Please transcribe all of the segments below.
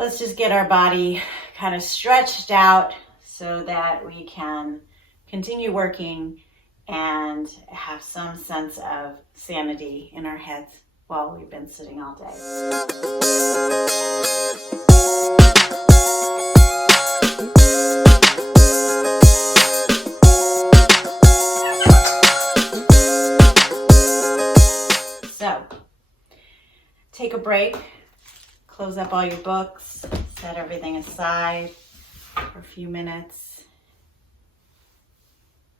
let's just get our body kind of stretched out so that we can continue working and have some sense of sanity in our heads while we've been sitting all day. So, take a break, close up all your books, set everything aside for a few minutes,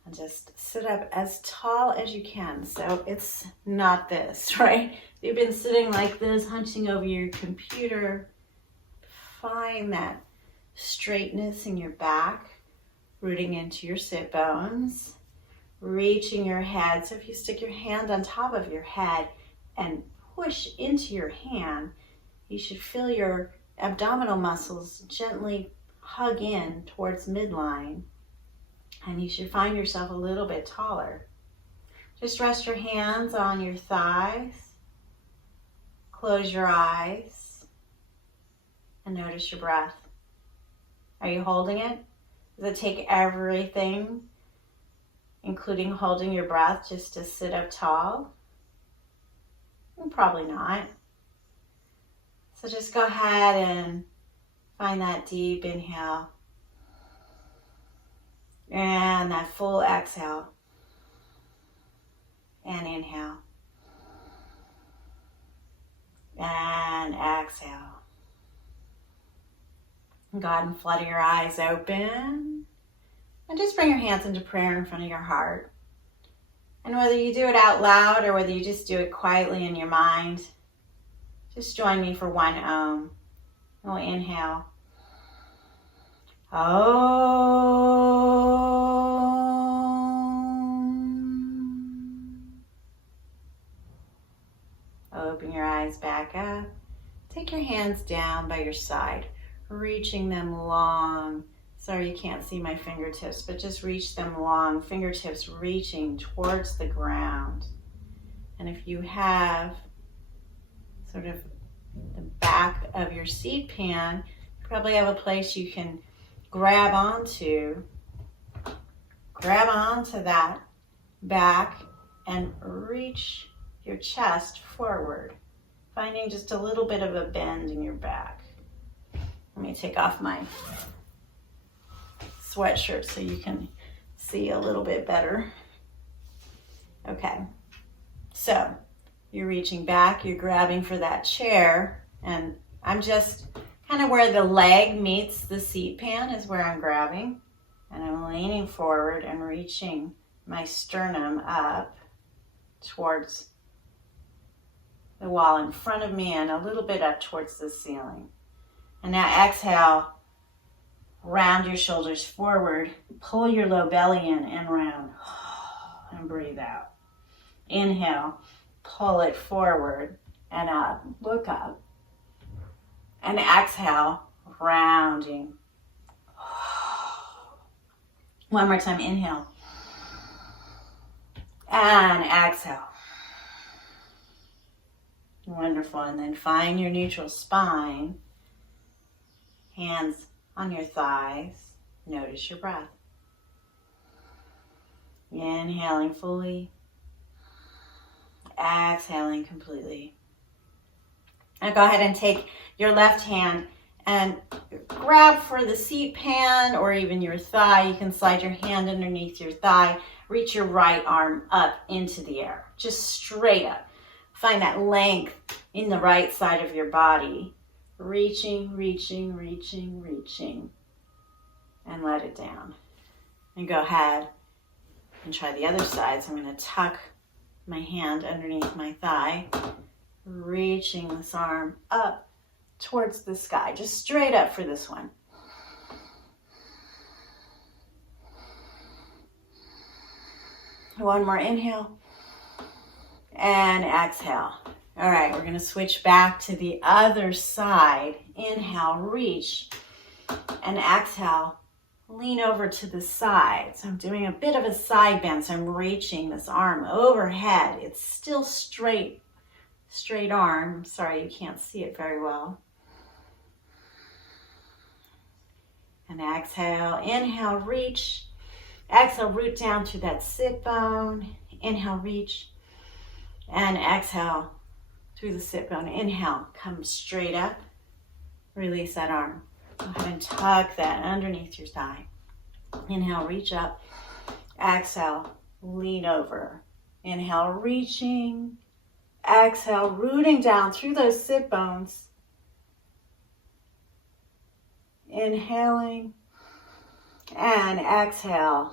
and just sit up as tall as you can. So it's not this, right? You've been sitting like this, hunching over your computer. Find that straightness in your back, rooting into your sit bones, reaching your head. So if you stick your hand on top of your head and push into your hand, you should feel your abdominal muscles gently hug in towards midline, and you should find yourself a little bit taller. Just rest your hands on your thighs, close your eyes, and notice your breath. Are you holding it? Does it take everything, including holding your breath, just to sit up tall? Probably not. So just go ahead and find that deep inhale and that full exhale, and inhale and exhale. Go ahead and flutter your eyes open and just bring your hands into prayer in front of your heart. And whether you do it out loud or whether you just do it quietly in your mind, just join me for one Om. We'll inhale. Om. Open your eyes back up. Take your hands down by your side, reaching them long. Sorry you can't see my fingertips, but just reach them long, fingertips reaching towards the ground. And if you have sort of the back of your seat pan, you probably have a place you can grab onto that back and reach your chest forward, finding just a little bit of a bend in your back. Let me take off my sweatshirt so you can see a little bit better. Okay, so you're reaching back, you're grabbing for that chair, and I'm just kind of where the leg meets the seat pan is where I'm grabbing, and I'm leaning forward and reaching my sternum up towards the wall in front of me and a little bit up towards the ceiling. And now exhale, round your shoulders forward, pull your low belly in and round, and breathe out. Inhale, pull it forward and up, look up. And exhale, rounding. One more time, inhale. And exhale. Wonderful, and then find your neutral spine. Hands on your thighs. Notice your breath. Inhaling fully. Exhaling completely. Now go ahead and take your left hand and grab for the seat pan or even your thigh. You can slide your hand underneath your thigh. Reach your right arm up into the air, just straight up. Find that length in the right side of your body. Reaching, reaching, reaching, reaching. And let it down. And go ahead and try the other side. So I'm going to tuck my hand underneath my thigh, reaching this arm up towards the sky, just straight up for this one. One more inhale and exhale. All right, we're going to switch back to the other side. Inhale, reach, and exhale, lean over to the side. So I'm doing a bit of a side bend, so I'm reaching this arm overhead. It's still straight arm. Sorry, you can't see it very well. And exhale, inhale, reach. Exhale, root down through that sit bone. Inhale, reach. And exhale through the sit bone. Inhale, come straight up. Release that arm. Go ahead and tuck that underneath your thigh. Inhale, reach up. Exhale, lean over. Inhale, reaching. Exhale, rooting down through those sit bones. Inhaling and exhale.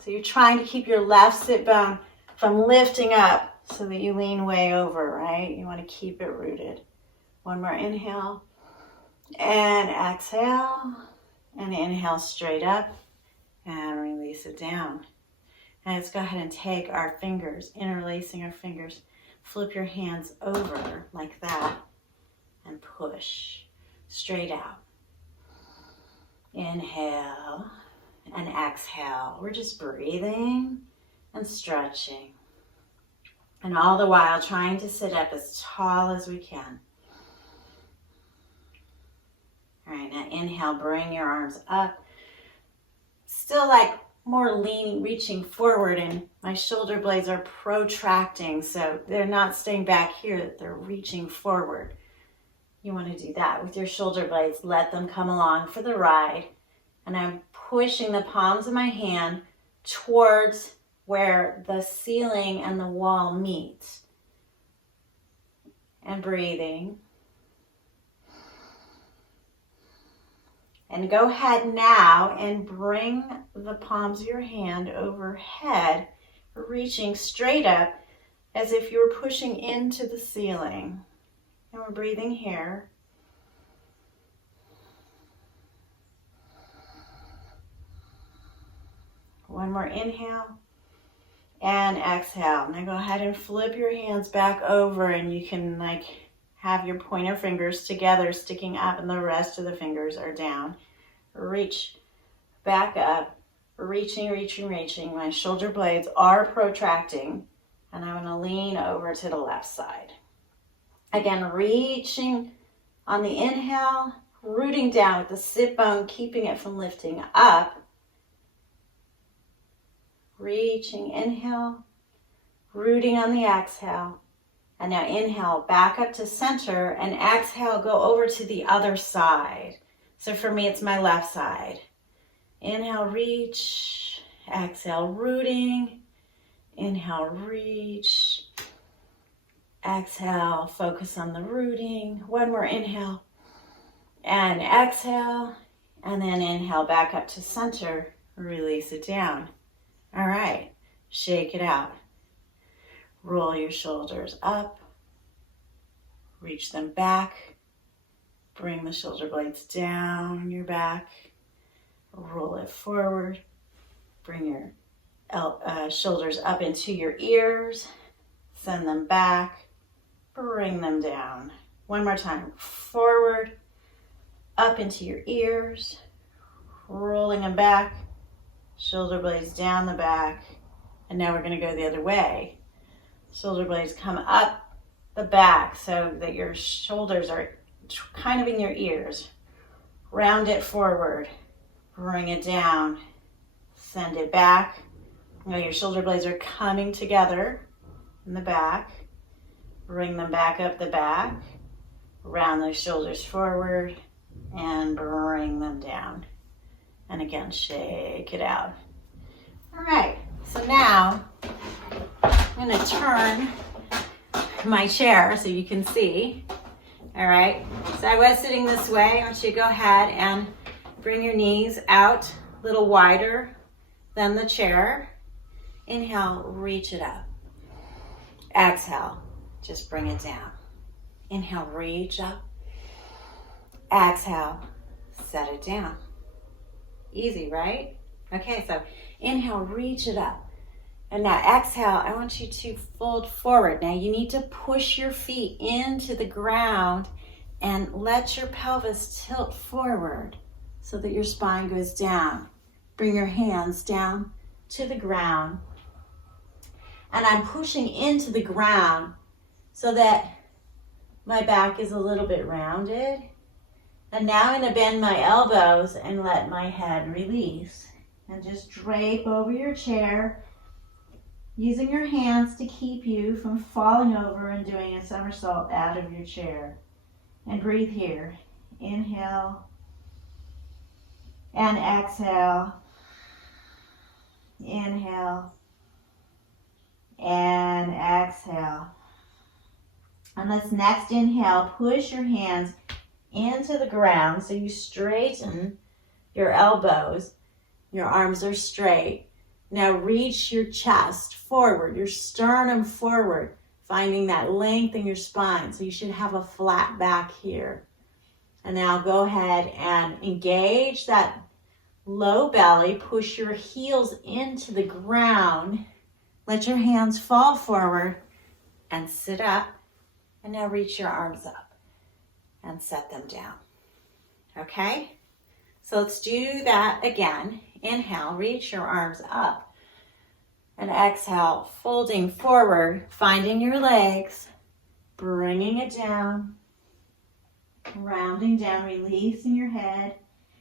So you're trying to keep your left sit bone from lifting up so that you lean way over, right? You want to keep it rooted. One more inhale and exhale, and inhale straight up and release it down. And let's go ahead and take our fingers, interlacing our fingers, flip your hands over like that and push straight out. Inhale and exhale. We're just breathing and stretching. And all the while trying to sit up as tall as we can. All right, now inhale, bring your arms up. Still like more leaning, reaching forward, and my shoulder blades are protracting, so they're not staying back here, they're reaching forward. You want to do that with your shoulder blades. Let them come along for the ride. And I'm pushing the palms of my hand towards where the ceiling and the wall meet. And breathing. And go ahead now and bring the palms of your hand overhead, reaching straight up as if you were pushing into the ceiling. And we're breathing here. One more inhale and exhale. Now go ahead and flip your hands back over, and you can have your pointer fingers together sticking up and the rest of the fingers are down. Reach back up, reaching, reaching, reaching. My shoulder blades are protracting, and I'm going to lean over to the left side. Again, reaching on the inhale, rooting down with the sit bone, keeping it from lifting up. Reaching, inhale, rooting on the exhale. And now inhale, back up to center, and exhale, go over to the other side. So for me, it's my left side. Inhale, reach. Exhale, rooting. Inhale, reach. Exhale, focus on the rooting. One more inhale. And exhale. And then inhale, back up to center. Release it down. All right, shake it out. Roll your shoulders up. Reach them back. Bring the shoulder blades down your back. Roll it forward. Bring your shoulders up into your ears. Send them back. Bring them down. One more time. Forward, up into your ears. Rolling them back. Shoulder blades down the back. And now we're going to go the other way. Shoulder blades come up the back so that your shoulders are kind of in your ears. Round it forward. Bring it down. Send it back. Now your shoulder blades are coming together in the back. Bring them back up the back. Round those shoulders forward and bring them down. And again, shake it out. All right, so now I'm going to turn my chair so you can see. All right, so I was sitting this way. I want you to go ahead and bring your knees out a little wider than the chair. Inhale, reach it up. Exhale, just bring it down. Inhale, reach up. Exhale, set it down. Easy, right? Okay, so inhale, reach it up. And now exhale, I want you to fold forward. Now you need to push your feet into the ground and let your pelvis tilt forward so that your spine goes down. Bring your hands down to the ground. And I'm pushing into the ground so that my back is a little bit rounded. And now I'm going to bend my elbows and let my head release. And just drape over your chair, using your hands to keep you from falling over and doing a somersault out of your chair. And breathe here. Inhale and exhale. Inhale and exhale. On this next inhale, push your hands into the ground so you straighten your elbows. Your arms are straight. Now reach your chest forward, your sternum forward, finding that length in your spine. So you should have a flat back here. And now go ahead and engage that low belly. Push your heels into the ground. Let your hands fall forward and sit up. And now reach your arms up and set them down. Okay? So let's do that again. Inhale, reach your arms up. And exhale, folding forward, finding your legs, bringing it down, rounding down, releasing your head.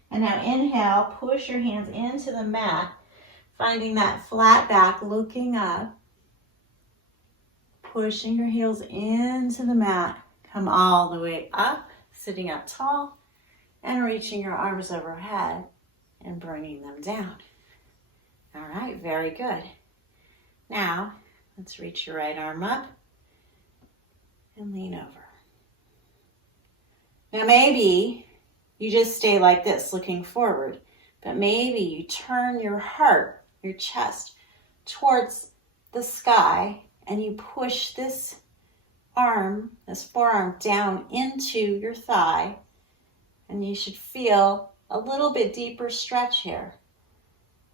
And now inhale, push your hands into the mat, finding that flat back, looking up, pushing your heels into the mat. Come all the way up, sitting up tall, and reaching your arms overhead and bringing them down. All right, very good. Now, let's reach your right arm up and lean over. Now maybe you just stay like this, looking forward, but maybe you turn your heart, your chest, towards the sky, and you push this arm, this forearm, down into your thigh, and you should feel a little bit deeper stretch here.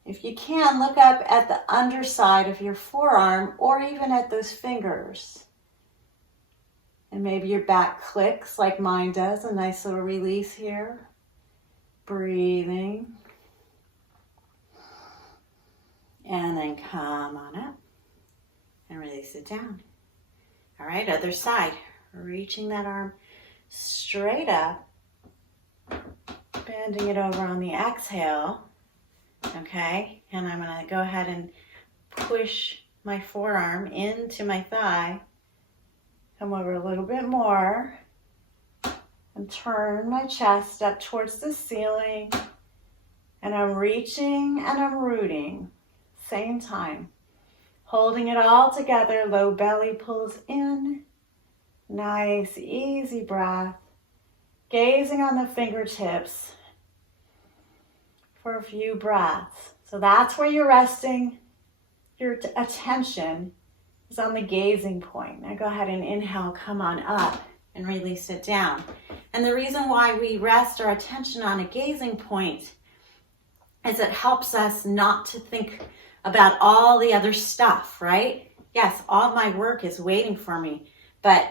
If you can, look up at the underside of your forearm or even at those fingers. And maybe your back clicks like mine does, a nice little release here. Breathing. And then come on up and release it down. All right, other side. Reaching that arm straight up. Bending it over on the exhale. Okay, and I'm going to go ahead and push my forearm into my thigh. Come over a little bit more. And turn my chest up towards the ceiling. And I'm reaching and I'm rooting. Same time. Holding it all together. Low belly pulls in. Nice, easy breath. Gazing on the fingertips for a few breaths. So that's where you're resting. Your attention is on the gazing point. Now go ahead and inhale, come on up and release it down. And the reason why we rest our attention on a gazing point is it helps us not to think about all the other stuff, right? Yes, all my work is waiting for me, but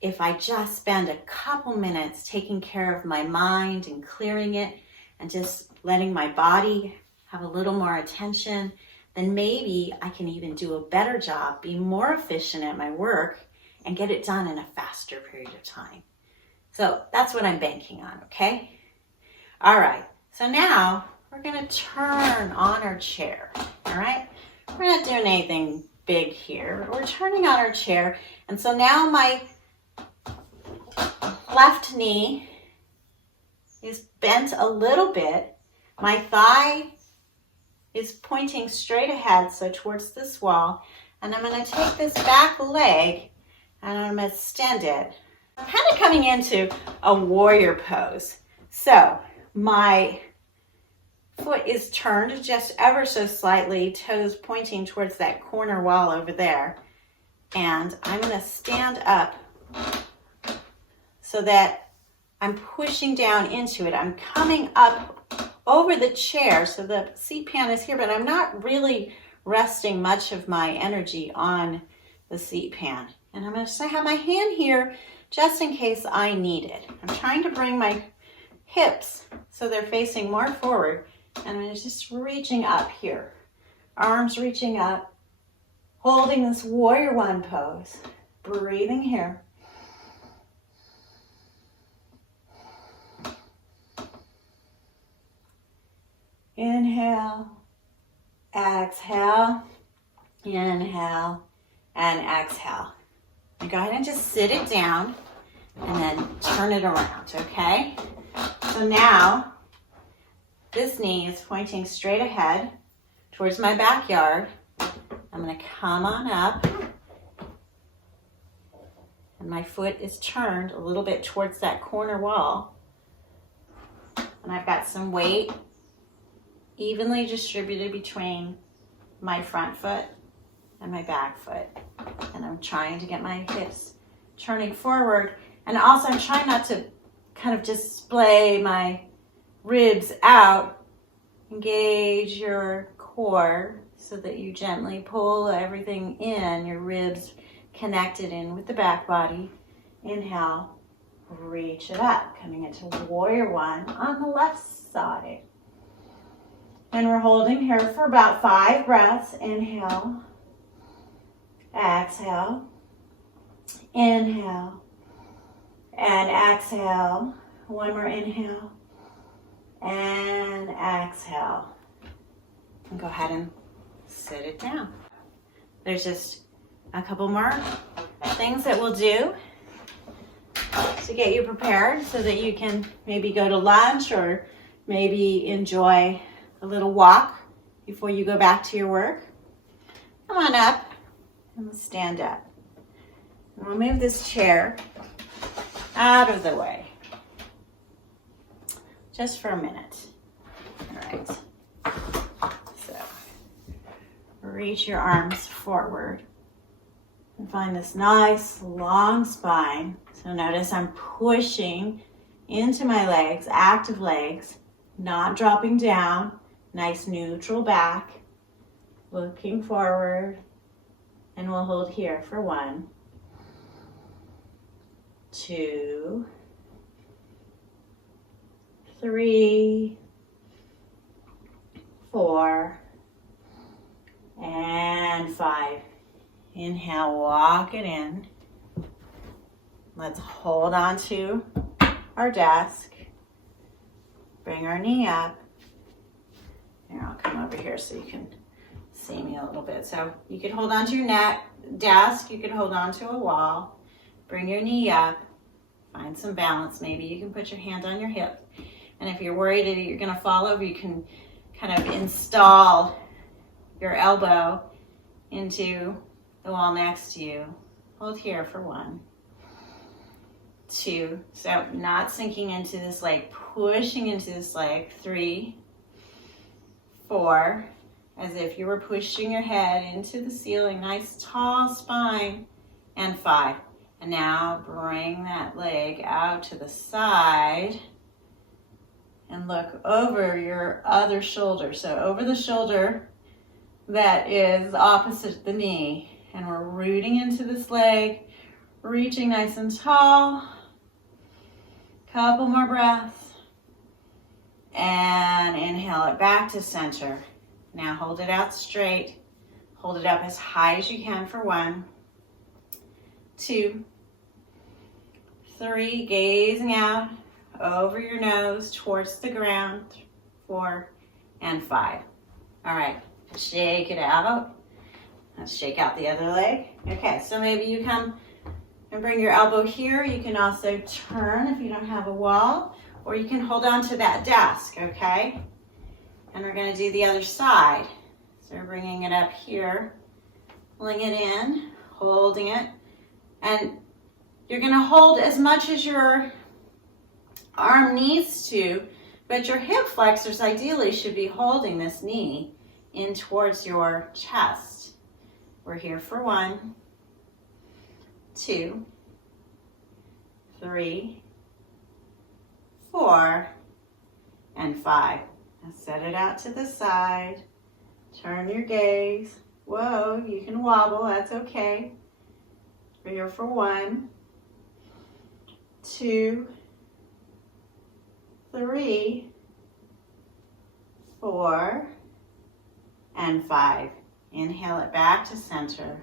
if I just spend a couple minutes taking care of my mind and clearing it and just letting my body have a little more attention, then maybe I can even do a better job, be more efficient at my work, and get it done in a faster period of time. So that's what I'm banking on, okay? All right, so now we're gonna turn on our chair, all right? We're not doing anything big here. We're turning on our chair, and so now my left knee is bent a little bit. My thigh is pointing straight ahead, so towards this wall. And I'm going to take this back leg and I'm going to extend it. I'm kind of coming into a warrior pose. So my foot is turned just ever so slightly, toes pointing towards that corner wall over there. And I'm going to stand up so that I'm pushing down into it. I'm coming up over the chair, so the seat pan is here, but I'm not really resting much of my energy on the seat pan. And I'm going to have my hand here just in case I need it. I'm trying to bring my hips so they're facing more forward, and I'm just reaching up here. Arms reaching up, holding this warrior one pose, breathing here. Inhale, exhale, inhale, and exhale. And go ahead and just sit it down and then turn it around, okay? So now, this knee is pointing straight ahead towards my backyard. I'm gonna come on up, and my foot is turned a little bit towards that corner wall. And I've got some weight evenly distributed between my front foot and my back foot. And I'm trying to get my hips turning forward. And also I'm trying not to kind of display my ribs out. Engage your core so that you gently pull everything in, your ribs connected in with the back body. Inhale, reach it up, coming into warrior one on the left side. And we're holding here for about 5 breaths. Inhale, exhale, inhale, and exhale. One more inhale, and exhale. And go ahead and sit it down. There's just a couple more things that we'll do to get you prepared so that you can maybe go to lunch or maybe enjoy a little walk before you go back to your work. Come on up and we'll stand up. And we'll move this chair out of the way just for a minute. All right. So reach your arms forward and find this nice long spine. So notice I'm pushing into my legs, active legs, not dropping down. Nice neutral back, looking forward, and we'll hold here for 1, 2, 3, 4, and 5. Inhale, walk it in. Let's hold on to our desk. Bring our knee up. Here, I'll come over here so you can see me a little bit. So you can hold on to your desk. You can hold on to a wall. Bring your knee up. Find some balance. Maybe you can put your hand on your hip. And if you're worried that you're going to fall over, you can kind of install your elbow into the wall next to you. Hold here for 1, 2. So not sinking into this leg, pushing into this leg. 3, 4, as if you were pushing your head into the ceiling. Nice tall spine. And 5. And now bring that leg out to the side and look over your other shoulder. So over the shoulder that is opposite the knee. And we're rooting into this leg, reaching nice and tall. Couple more breaths. And inhale it back to center. Now hold it out straight. Hold it up as high as you can for 1, 2, 3. Gazing out over your nose towards the ground. 4 and 5. All right, shake it out. Let's shake out the other leg. Okay, so maybe you come and bring your elbow here. You can also turn if you don't have a wall, or you can hold on to that desk, okay? And we're gonna do the other side. So we're bringing it up here, pulling it in, holding it. And you're gonna hold as much as your arm needs to, but your hip flexors ideally should be holding this knee in towards your chest. We're here for 1, 2, 3, 4, and 5. Now set it out to the side. Turn your gaze. Whoa, you can wobble, that's okay. We're here for 1, 2, 3, 4, and 5. Inhale it back to center.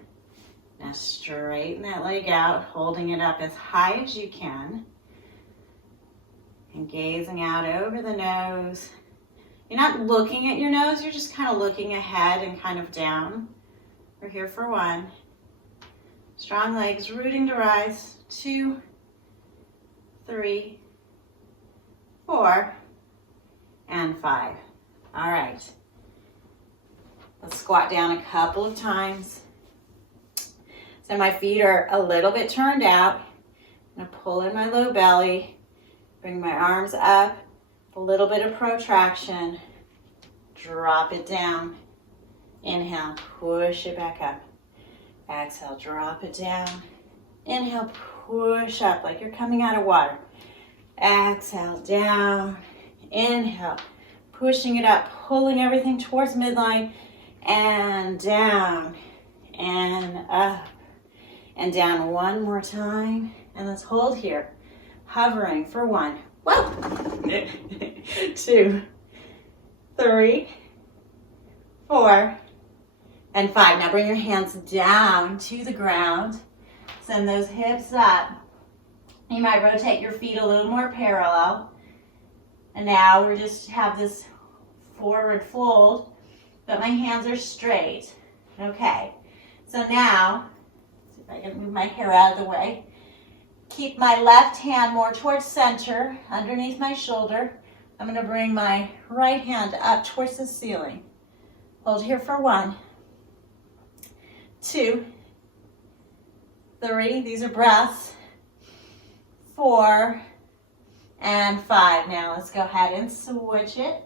Now straighten that leg out, holding it up as high as you can. And gazing out over the nose. You're not looking at your nose, you're just kind of looking ahead and kind of down. We're here for 1. Strong legs, rooting to rise. 2, 3, 4, and 5. All right. Let's squat down a couple of times. So my feet are a little bit turned out. I'm gonna pull in my low belly, bring my arms up, a little bit of protraction, drop it down. Inhale, push it back up. Exhale, drop it down. Inhale, push up like you're coming out of water. Exhale, down. Inhale, pushing it up, pulling everything towards midline, and down, and up, and down one more time. And let's hold here, hovering for 1. Whoa! 2, 3, 4, and 5. Now bring your hands down to the ground. Send those hips up. You might rotate your feet a little more parallel. And now we just have this forward fold, but my hands are straight. Okay, so now, see if I can move my hair out of the way. Keep my left hand more towards center, underneath my shoulder. I'm gonna bring my right hand up towards the ceiling. Hold here for 1, 2, 3, these are breaths, 4, and 5. Now let's go ahead and switch it.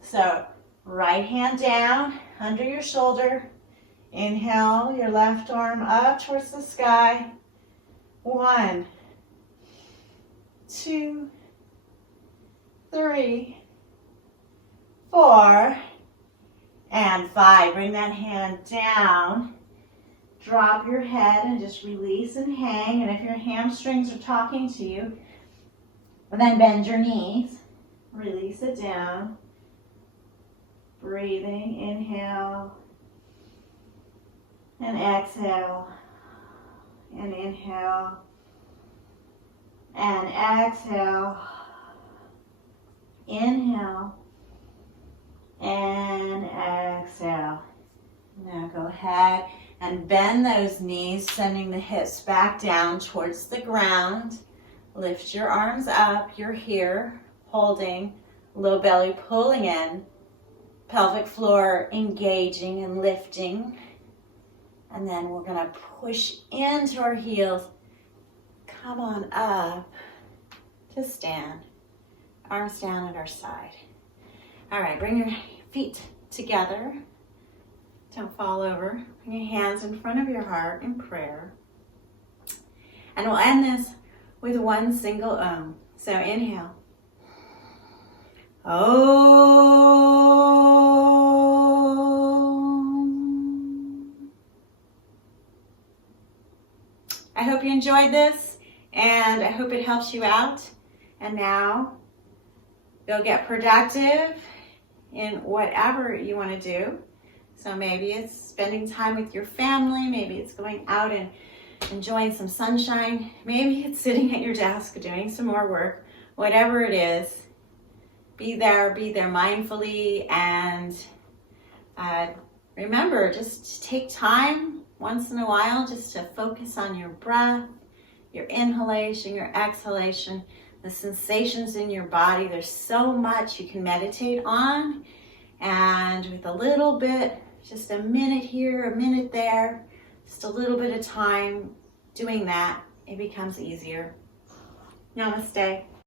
So right hand down, under your shoulder. Inhale, your left arm up towards the sky. 1, 2, 3, 4, and 5. Bring that hand down. Drop your head and just release and hang. And if your hamstrings are talking to you, then bend your knees. Release it down. Breathing, inhale, and exhale, and inhale, and exhale, inhale, and exhale. Now go ahead and bend those knees, sending the hips back down towards the ground. Lift your arms up. You're here, holding, low belly pulling in, pelvic floor engaging and lifting. And then we're gonna push into our heels. Come on up to stand. Arms down at our side. All right, bring your feet together. Don't fall over. Bring your hands in front of your heart in prayer. And we'll end this with 1 single Om. So inhale. Om. I hope you enjoyed this, and I hope it helps you out. And now, go get productive in whatever you want to do. So maybe it's spending time with your family, maybe it's going out and enjoying some sunshine, maybe it's sitting at your desk doing some more work. Whatever it is, be there mindfully, and remember, just take time once in a while just to focus on your breath, your inhalation, your exhalation, the sensations in your body. There's so much you can meditate on, and with a little bit, just a minute here, a minute there, just a little bit of time doing that, it becomes easier. Namaste.